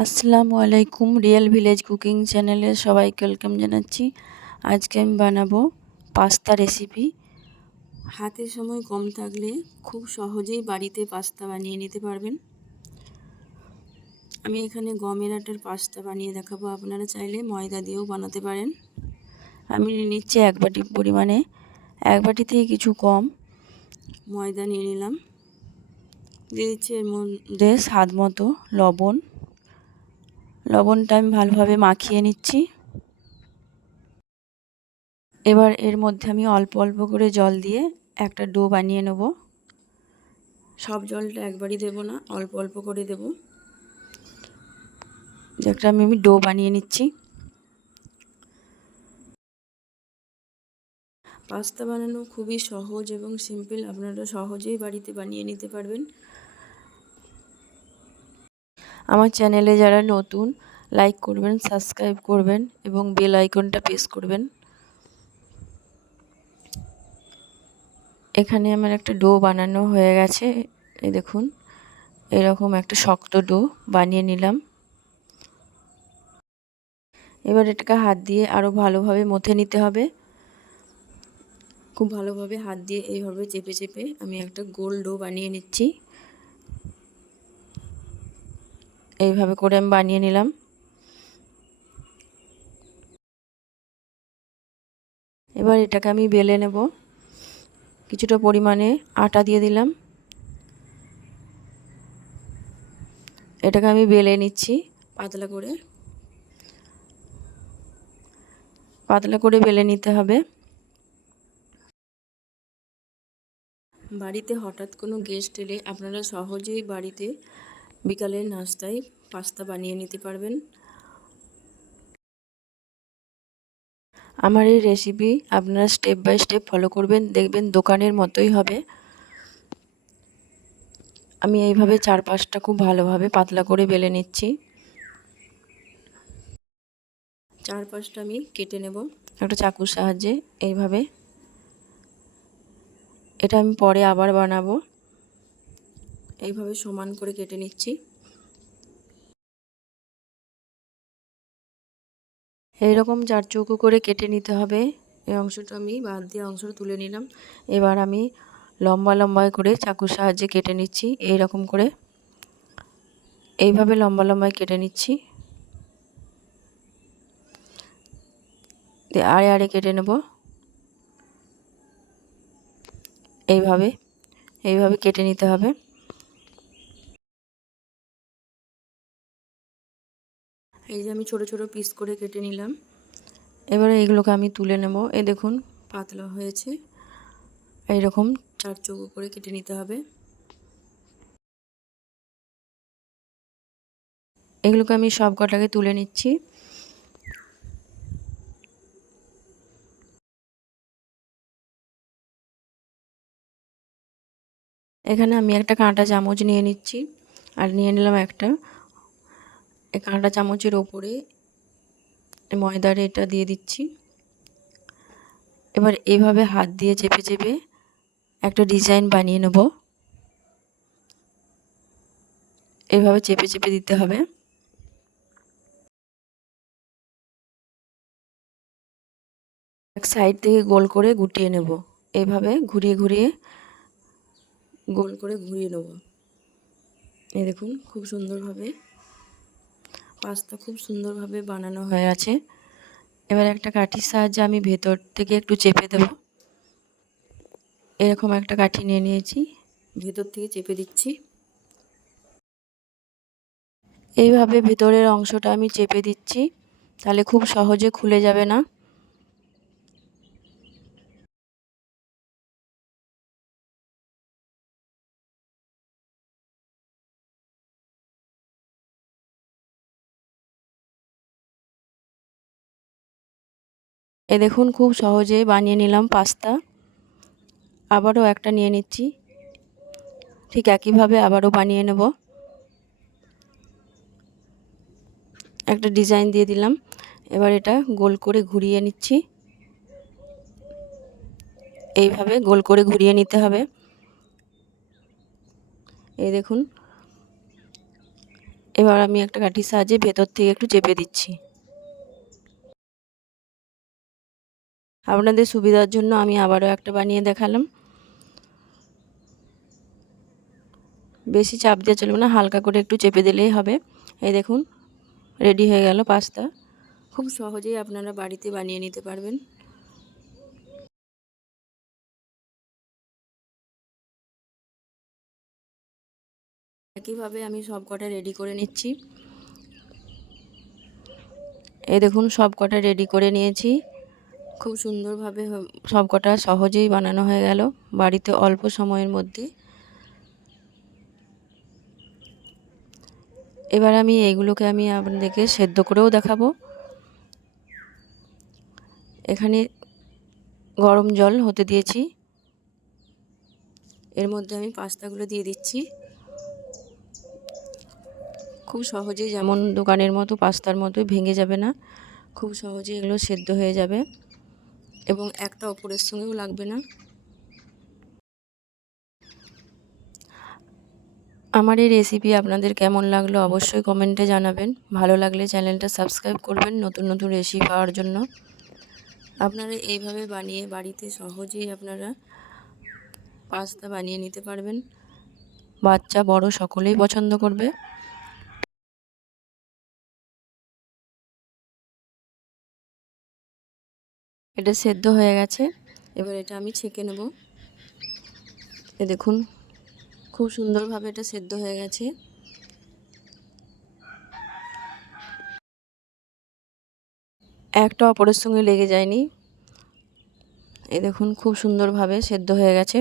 আসসালামু আলাইকুম real village cooking চ্যানেলে সবাইকে ওয়েলকাম জানাচ্ছি। আজকে আমি বানাবো পাস্তা রেসিপি। হাতে সময় কম থাকলে খুব সহজেই বাড়িতে পাস্তা বানিয়ে নিতে পারবেন। আমি এখানে গমের আটার পাস্তা বানিয়ে দেখাবো, আপনারা চাইলে ময়দা দিয়েও বানাতে পারেন। আমি নিচ্ছি এক বাটি পরিমাণে, এক বাটি থেকে কিছু কম ময়দা নিয়ে নিলাম। দিয়ে দিচ্ছি এর মধ্যে স্বাদ মতো লবণ। লবণটা আমি ভালোভাবে মাখিয়ে নিচ্ছি। এবার এর মধ্যে আমি অল্প অল্প করে জল দিয়ে একটা ডো বানিয়ে নেব। সব জলটা একবারই দেব না, অল্প অল্প করে দেব। একটা আমি আমি ডো বানিয়ে নিচ্ছি। পাস্তা বানানো খুবই সহজ এবং সিম্পল, আপনারা সহজেই বাড়িতে বানিয়ে নিতে পারবেন। আমার চ্যানেলে যারা নতুন লাইক করবেন সাবস্ক্রাইব করবেন এবং বেল আইকনটা প্রেস করবেন। এখানে আমার একটা ডো বানানো হয়ে গেছে, এই দেখুন, এরকম একটা শক্ত ডো বানিয়ে নিলাম। এবার এটাকে হাত দিয়ে আরও ভালোভাবে মথে নিতে হবে। খুব ভালোভাবে হাত দিয়ে এইভাবে চেপে চেপে আমি একটা গোল ডো বানিয়ে নিচ্ছি। এইভাবে করে আমি বানিয়ে নিলাম। এবার এটাকে আমি বেলে নেব। কিছুটা পরিমাণে আটা দিয়ে দিলাম। এটাকে আমি বেলে নিচ্ছি পাতলা করে। পাতলা করে বেলে নিতে হবে। বাড়িতে হঠাৎ কোনো গেস্ট এলে আপনারা সহজেই বাড়িতে বিকালের নাস্তায় পাস্তা বানিয়ে নিতে পারবেন। আমার এই রেসিপি আপনারা স্টেপ বাই স্টেপ ফলো করবেন, দেখবেন দোকানের মতোই হবে। আমি এইভাবে চার পাঁচটা খুব ভালোভাবে পাতলা করে বেলে নিচ্ছি। চার পাঁচটা আমি কেটে নেব একটা চাকুর সাহায্যে, এইভাবে। এটা আমি পরে আবার বানাবো। এইভাবে সমান করে কেটে নিচ্ছি। এইরকম চার চৌকো করে কেটে নিতে হবে। এই অংশটা আমি বাদ দিয়ে অংশটা তুলে নিলাম। এবার আমি লম্বা লম্বা করে চাকুর সাহায্যে কেটে নিচ্ছি এই রকম করে। এইভাবে লম্বা লম্বায় কেটে নিচ্ছি। আড়ে আড়ে কেটে নেব। এইভাবে এইভাবে কেটে নিতে হবে। এই যে আমি ছোট ছোট পিস করে কেটে নিলাম। এবারে এইগুলোকে আমি তুলে নেব। এ দেখুন পাতলা হয়েছে। এইরকম চার চৌকো করে কেটে নিতে হবে। এগুলোকে আমি সব কটাকে তুলে নিচ্ছি। এখানে আমি একটা কাঁটা চামচ নিয়ে নিচ্ছি। আর নিয়ে নিলাম একটা। এই কাঁটা চামচের ওপরে ময়দার এটা দিয়ে দিচ্ছি। এবার এভাবে হাত দিয়ে চেপে চেপে একটা ডিজাইন বানিয়ে নেব। এভাবে চেপে চেপে দিতে হবে। এক সাইড থেকে গোল করে গুটিয়ে নেব। এইভাবে ঘুরিয়ে ঘুরিয়ে গোল করে ঘুরিয়ে নেব। এই দেখুন, খুব সুন্দরভাবে পাস্তা খুব সুন্দরভাবে বানানো হয়ে আছে। এবার একটা কাঠির সাহায্যে আমি ভেতর থেকে একটু চেপে দেব। এরকম একটা কাঠি নিয়ে নিয়েছি, ভেতর থেকে চেপে দিচ্ছি। এইভাবে ভেতরের অংশটা আমি চেপে দিচ্ছি, তাহলে খুব সহজে খুলে যাবে না। এ দেখুন, খুব সহজে বানিয়ে নিলাম পাস্তা। আবারও একটা নিয়ে নিচ্ছি। ঠিক একইভাবে আবারও বানিয়ে নেব। একটা ডিজাইন দিয়ে দিলাম। এবার এটা গোল করে ঘুরিয়ে নিচ্ছি। এইভাবে গোল করে ঘুরিয়ে নিতে হবে। এই দেখুন। এবার আমি একটা কাঠির সাহায্যে ভেতর থেকে একটু চেপে দিচ্ছি। আপনাদের সুবিধার জন্য আমি আবারও একটা বানিয়ে দেখালাম। বেশি চাপ দিয়ে চলবে না, হালকা করে একটু চেপে দিলেই হবে। এই দেখুন, রেডি হয়ে গেল পাস্তা। খুব সহজেই আপনারা বাড়িতে বানিয়ে নিতে পারবেন। একইভাবে আমি সব কটা রেডি করে নিচ্ছি। এই দেখুন সব কটা রেডি করে নিয়েছি। খুব সুন্দরভাবে সব কটা সহজেই বানানো হয়ে গেল। বাড়িতে অল্প সময়ের মধ্যে। এবার আমি এইগুলোকে আমি আপনাদেরকে সেদ্ধ করেও দেখাবো। এখানে গরম জল হতে দিয়েছি। এর মধ্যে আমি পাস্তাগুলো দিয়ে দিচ্ছি। খুব সহজেই যেমন দোকানের মতো পাস্তার মতো ভেঙে যাবে না, খুব সহজেই এগুলো সেদ্ধ হয়ে যাবে। এবং একটা অপরের সঙ্গেও লাগবে না। আমার এই রেসিপি আপনাদের কেমন লাগল অবশ্যই কমেন্টে জানাবেন। ভালো লাগলে চ্যানেলটা সাবস্ক্রাইব করবেন নতুন নতুন রেসিপি পাওয়ার জন্য। আপনারা এইভাবে বানিয়ে বাড়িতে সহজেই আপনারা পাস্তা বানিয়ে নিতে পারবেন। বাচ্চা, বড় সকলেই পছন্দ করবে। এটা সেদ্ধ হয়ে গেছে। এবার এটা আমি ছেঁকে নেব। এ দেখুন, খুব সুন্দরভাবে এটা সেদ্ধ হয়ে গেছে। একটা অপরের সঙ্গে লেগে যায়নি। এ দেখুন, খুব সুন্দরভাবে সেদ্ধ হয়ে গেছে।